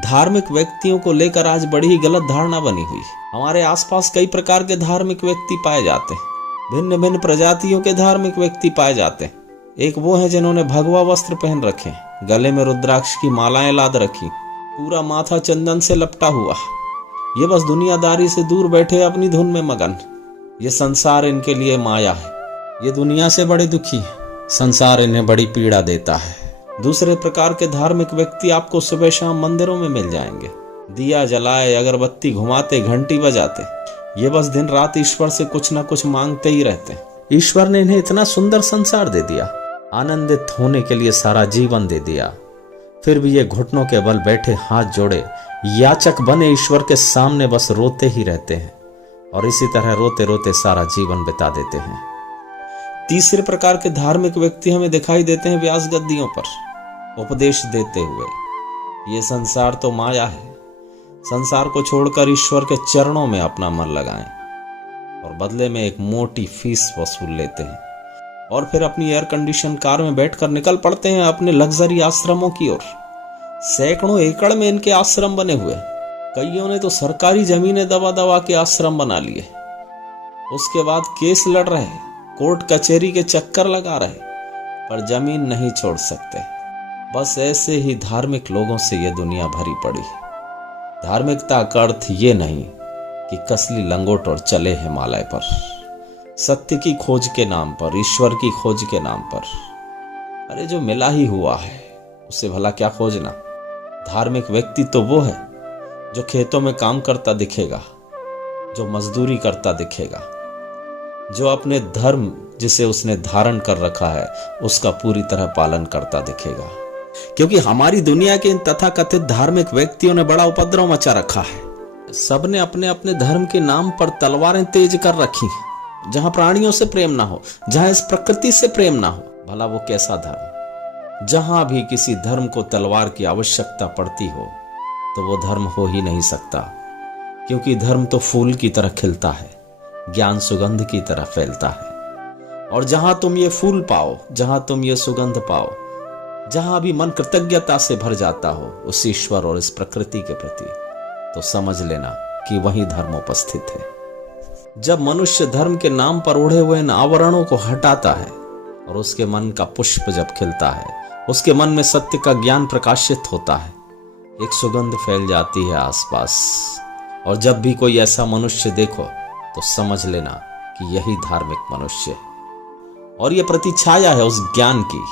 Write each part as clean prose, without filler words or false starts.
धार्मिक व्यक्तियों को लेकर आज बड़ी ही गलत धारणा बनी हुई है। हमारे आसपास कई प्रकार के धार्मिक व्यक्ति पाए जाते हैं, भिन्न भिन्न प्रजातियों के धार्मिक व्यक्ति पाए जाते हैं। एक वो है जिन्होंने भगवा वस्त्र पहन रखे, गले में रुद्राक्ष की मालाएं लाद रखी, पूरा माथा चंदन से लपटा हुआ, ये बस दुनियादारी से दूर बैठे अपनी धुन में मगन। ये संसार इनके लिए माया है, ये दुनिया से बड़े दुखी है, संसार इन्हें बड़ी पीड़ा देता है। दूसरे प्रकार के धार्मिक व्यक्ति आपको सुबह शाम मंदिरों में मिल जाएंगे, दिया जलाए, अगरबत्ती घुमाते, घंटी बजाते, ये बस दिन रात ईश्वर से कुछ ना कुछ मांगते ही रहते हैं। ईश्वर ने इन्हें इतना सुंदर संसार दे दिया, आनंदित होने के लिए सारा जीवन दे दिया, फिर भी ये घुटनों के बल बैठे हाथ जोड़े याचक बने ईश्वर के सामने बस रोते ही रहते हैं और इसी तरह रोते रोते सारा जीवन बिता देते हैं। तीसरे प्रकार के धार्मिक व्यक्ति हमें दिखाई देते हैं व्यास गद्दियों पर उपदेश देते हुए, ये संसार तो माया है, संसार को छोड़कर ईश्वर के चरणों में अपना मन लगाएं और बदले में एक मोटी फीस वसूल लेते हैं और फिर अपनी एयर कंडीशन कार में बैठकर निकल पड़ते हैं अपने लग्जरी आश्रमों की ओर। सैकड़ों एकड़ में इनके आश्रम बने हुए, कईयों ने तो सरकारी जमीनें दबा दबा के आश्रम बना लिए, उसके बाद केस लड़ रहे, कोर्ट कचहरी के चक्कर लगा रहे, पर जमीन नहीं छोड़ सकते। बस ऐसे ही धार्मिक लोगों से ये दुनिया भरी पड़ी है। धार्मिकता का अर्थ ये नहीं कि कसली लंगोट और चले हिमालय पर, सत्य की खोज के नाम पर, ईश्वर की खोज के नाम पर। अरे जो मिला ही हुआ है उसे भला क्या खोजना। धार्मिक व्यक्ति तो वो है जो खेतों में काम करता दिखेगा, जो मजदूरी करता दिखेगा, जो अपने धर्म जिसे उसने धारण कर रखा है उसका पूरी तरह पालन करता दिखेगा। क्योंकि हमारी दुनिया के इन तथाकथित धार्मिक व्यक्तियों ने बड़ा उपद्रव मचा रखा है। सबने अपने अपने धर्म के नाम पर तलवारें तेज कर रखी हैं। जहां प्राणियों से प्रेम ना हो, जहां इस प्रकृति से प्रेम ना हो, भला वो कैसा धर्म। जहां भी किसी धर्म को तलवार की आवश्यकता पड़ती हो तो वो धर्म हो ही नहीं सकता, क्योंकि धर्म तो फूल की तरह खिलता है, ज्ञान सुगंध की तरह फैलता है। और जहां तुम ये फूल पाओ, जहां तुम ये सुगंध पाओ, जहां भी मन कृतज्ञता से भर जाता हो उस ईश्वर और इस प्रकृति के प्रति, तो समझ लेना कि वही धर्म उपस्थित है। जब मनुष्य धर्म के नाम पर उड़े हुए इन आवरणों को हटाता है और उसके मन का पुष्प जब खिलता है, उसके मन में सत्य का ज्ञान प्रकाशित होता है, एक सुगंध फैल जाती है आसपास। और जब भी कोई ऐसा मनुष्य देखो तो समझ लेना कि यही धार्मिक मनुष्य है और यह प्रतिछाया है उस ज्ञान की,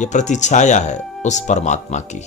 ये प्रतिछाया है उस परमात्मा की।